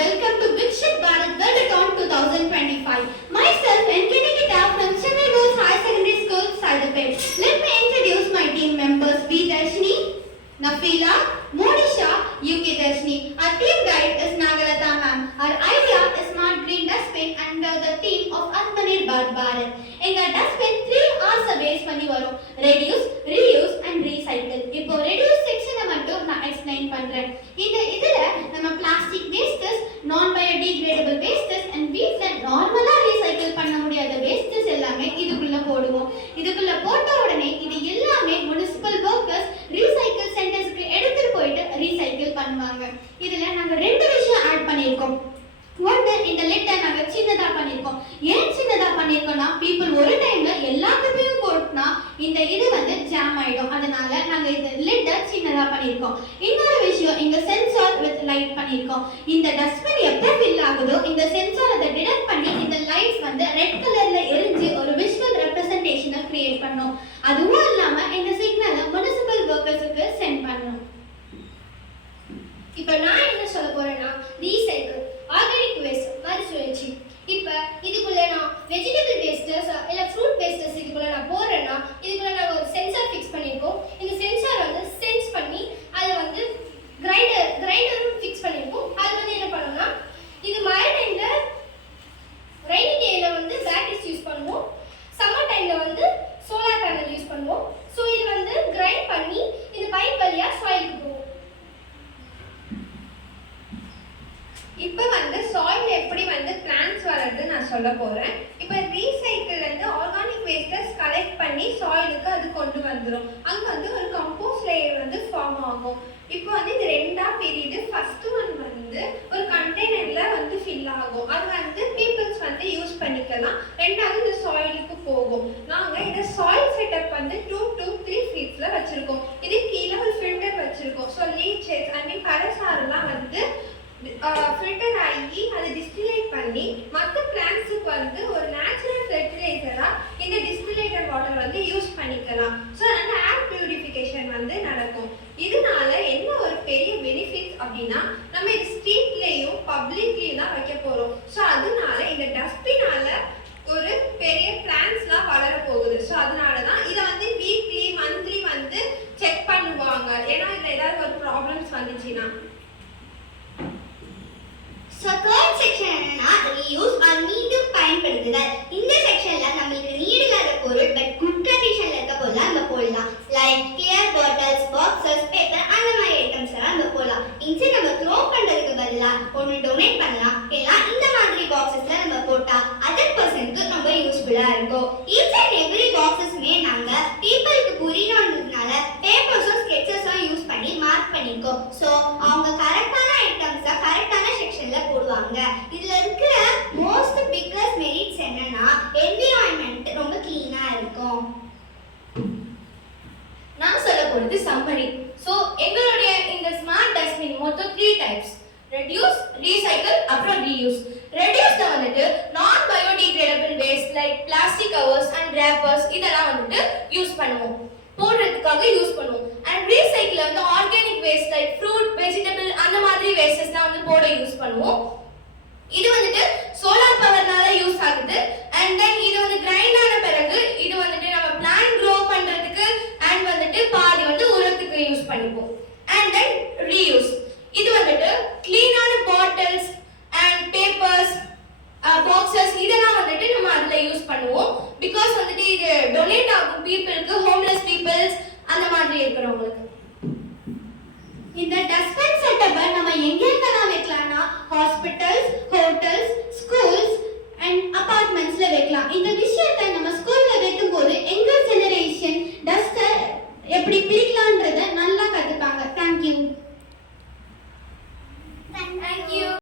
welcome to Vikshit Bharat Worldathon 2025. Myself, NKT Gita from Chennai Girls High Secondary School, Saidapet. Let me introduce my team members: B. Darshini, Nafila, Monisha, UK Darshini. Our team guide is Nagalata ma'am. Our idea is Smart Green Dustbin under the theme of Atmanirbhar Bharat. எங்க dustbin 3 R's base பண்ணி வரும்: reduce, reuse and recycle. இப்போ reduce செக்ஷனை மட்டும் நான் explain பண்றேன். இதுல நம்ம plastic wastes, நான் பயோடிகிரேடபிள் வேஸ்டஸ் and வீட்ல நார்மலா ரீசைக்கிள் பண்ண முடியாத வேஸ்டஸ் எல்லாமே இதுக்குள்ள போடுவோம். இதுக்குள்ள போட்ட உடனே இது எல்லாமே முனிசிபல் வர்க்கர்ஸ் ரீசைக்கிள் சென்டர்ஸ்க்கு எடுத்துட்டு போயிட்டு ரீசைக்கிள் பண்ணுவாங்க. இதுல நாங்க ரெண்டு விஷயம் ஆட் பண்ணியிருக்கோம். ஒன்று, இந்த லிட்டை நாங்கள் சின்னதாக பண்ணியிருக்கோம். ஏன் சின்னதாக பண்ணியிருக்கோம்னா, பீப்புள் ஒரு டைம்ல எல்லாத்துக்கும் போட்டுனா இந்த இது ஜாம் ஆயிடும். அதனால நாங்கள் இந்த லிட்டை சின்னதாக பண்ணியிருக்கோம். இன்னொரு விஷயம், இங்க சென்சார் வித் லைட் பண்ணியிருக்கோம். இந்த டஸ்ட்பின் எப்போ ஃபில் ஆகுதோ இந்த சென்சார் அதை டிடெக்ட் பண்ணி இந்த லைட்ஸ் ரெட் கலர்ல எரிஞ்சு ஒரு விஷுவல் ரெப்ரசன்டேஷனை கிரியேட் பண்ணும். அதுவும் இல்லாம இந்த சிக்னலை முனிசிபல் வர்க்கர்ஸுக்கு சென்ட் பண்ணும். இப்போ நான் என்ன சொல்ல போறேன்னா, ரீசைக்கிள், ஆர்கானிக் வேஸ்ட், மறுசுழற்சி. இப்போ இதுக்குள்ள நான் வெஜிடபிள் வேஸ்டஸ் இல்லை ஃப்ரூட் வேஸ்டஸ் இதுக்குள்ள நான் போடுறேன்னா, இதுக்குள்ள நாங்கள் ஒரு சென்சார் ஃபிக்ஸ் பண்ணியிருக்கோம். இந்த சென்சார் சென்ஸ் பண்ணி அதை கிரைண்டரும் ஃபிக்ஸ் பண்ணியிருக்கோம். அது என்ன பண்ணோம்னா, இது மழை டைமில் ரெய்னி டேயில் பேட்டரிஸ் யூஸ் பண்ணுவோம். சம்மர் டைமில் சோலார் பேனல் யூஸ் பண்ணுவோம். ஸோ இது கிரைண்ட் பண்ணி இந்த பைப் வழியாக சாயிலுக்கு போகும். இப்போ சாயில் எப்படி பிளான்ட்ஸ் வர்றது நான் சொல்ல போகிறேன். இப்போ ரீசைக்கிள் ஆர்கானிக் வேஸ்டஸ் கலெக்ட் பண்ணி சாயிலுக்கு அது கொண்டு வந்துடும். அங்கே ஒரு கம்போஸ்ட் லேயர் ஃபார்ம் ஆகும். இப்போ இது ரெண்டாக பிரியுது. ஃபர்ஸ்ட் ஒன் ஒரு கண்டெய்னரில் ஃபில் ஆகும். அது பீப்புள்ஸ் யூஸ் பண்ணிக்கலாம். ரெண்டாவது இந்த சாயிலுக்கு போகும். நாங்கள் இதை சாயில் செட்டப் 2 to 3 ஃபீட்ஸில் வச்சுருக்கோம். இது கீழே ஒரு ஃபில்டர் வச்சுருக்கோம். ஸோ லீச்சஸ் கரசாரெல்லாம் ஃபில்டர் ஆகி அதை டிஸ்டிலேட் பண்ணி மற்ற பிளான்ட்ஸுக்கு ஒரு நேச்சுரல் ஃபெர்டிலைசராக இந்த டிஸ்டிலேட்டட் வாட்டர் யூஸ் பண்ணிக்கலாம். ஸோ அதனால் ஏர் பியூரிஃபிகேஷன் நடக்கும். இதனால என்ன ஒரு பெரிய பெனிஃபிட்ஸ் அப்படின்னா, நம்ம இது ஸ்ட்ரீட்லேயும் பப்ளிக்லேயும் தான் வைக்க போகிறோம். ஸோ அதனால இந்த டஸ்ட்பினால ஒரு பெரிய பிளான்ட்ஸ்லாம் வளர போகுது. ஸோ அதனால தான் இதை வீக்லி மந்த்லி செக் பண்ணுவாங்க. ஏன்னா இதில் ஏதாவது ஒரு ப்ராப்ளம்ஸ் வந்துச்சுன்னா. So third section என்னன்னா reuse or மீண்டும் பயன்படுத்துதல். இந்த செக்ஷன்ல நமக்கு நீட் இல்லாத பொருள் பட் குட் கண்டிஷன்ல இருக்க பொருளை நம்ம போடலாம். Like clear bottles, boxes, paper அந்த மாதிரி ஐட்டம்ஸ் எல்லாம் நம்ம போடலாம். இன்ஸ்டெட் நம்ம த்ரோ பண்றதுக்கு பதிலா ஒன்னு டொனேட் பண்ணலாம். எல்லாம் இந்த மாதிரி பாக்ஸஸ்ல நம்ம போட்டா அதர் பர்சனுக்கு ரொம்ப யூஸ்ஃபுல்லா இருக்கும். ஈச் அண்ட் எவ்ரி பாக்ஸஸ்மே நாங்க பீப்பிளுக்கு புரியணும்ன்றதுனால பேப்பர்ஸும் ஸ்கெட்சஸும் யூஸ் பண்ணி மார்க் பண்ணிருக்கோம். ஸோ அவங்க கரெக்டான ஐட்டம்ஸை கரெக்டான செக்ஷன்ல போடுவாங்க. இதுல இருக்கிற மோஸ்ட் பிக்கஸ்ட் மெரிட்ஸ் என்னன்னா, என்விரான்மென்ட் ரொம்ப கிளீனா இருக்கும். நான் சொல்ல போறது சம்மரி. ஸோ எங்களுடைய இந்த ஸ்மார்ட் டஸ்ட்பின் மொத்தம் 3 டைப்ஸ்: ரெடியூஸ், ரீசைக்கிள், அப்புறம் ரீயூஸ். ரெடியூஸ்ல non biodegradable waste like plastic covers and wrappers இதெல்லாம் யூஸ் பண்ணுவோம், போடுறதுக்காக யூஸ் பண்ணுவோம். And recycle organic waste like fruit, vegetable அந்த மாதிரி வேஸ்டஸ் தான் போட யூஸ் பண்ணுவோம். இது சோலார் பவர்னால யூஸ் ஆகுது. அண்ட் தென் இது கிரைண்ட் ஆன பிறகு இது நம்ம பிளான்ட் க்ரோ பண்றதுக்கு அண்ட் பாதி உரத்துக்கு யூஸ் பண்ணிப்போம். அண்ட் தென் ரீயூஸ், இது கிளீனான பாட்டில்ஸ் அண்ட் பேப்பர்ஸ், பாக்ஸஸ் இதெல்லாம் நம்ம அதுல யூஸ் பண்ணுவோம். பிகாஸ் இது டொனேட் ஆகும் பீப்புளுக்கு, ஹோம்லெஸ் பீப்புள்ஸ் அந்த மாதிரி இருக்கிறவங்களுக்கு. இந்த டஸ்ட்பின் செட்டப்பை நம்ம எங்க இருந்தெல்லாம்